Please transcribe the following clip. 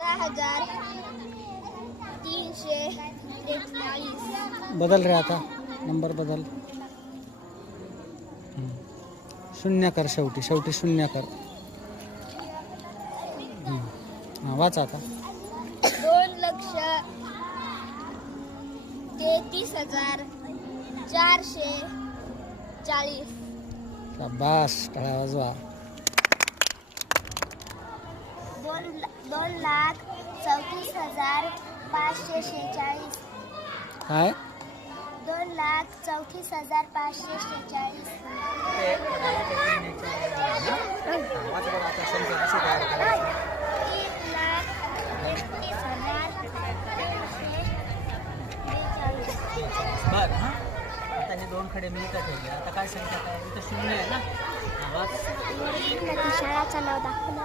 12,343 बदल रे आता नंबर बदल. शून्य कर शेवटी शून्य कर. हां वाचा आता. 2,33,440. शाबास टाळ्या वाजवा. 2,34,546. काय 2,34,546. 3,33,343. बर हां आता हे दोन खडे मिळतात ठेवले. आता काय संख्या काय इथं शून्य आहे ना. शाळाचं नाव दाखव.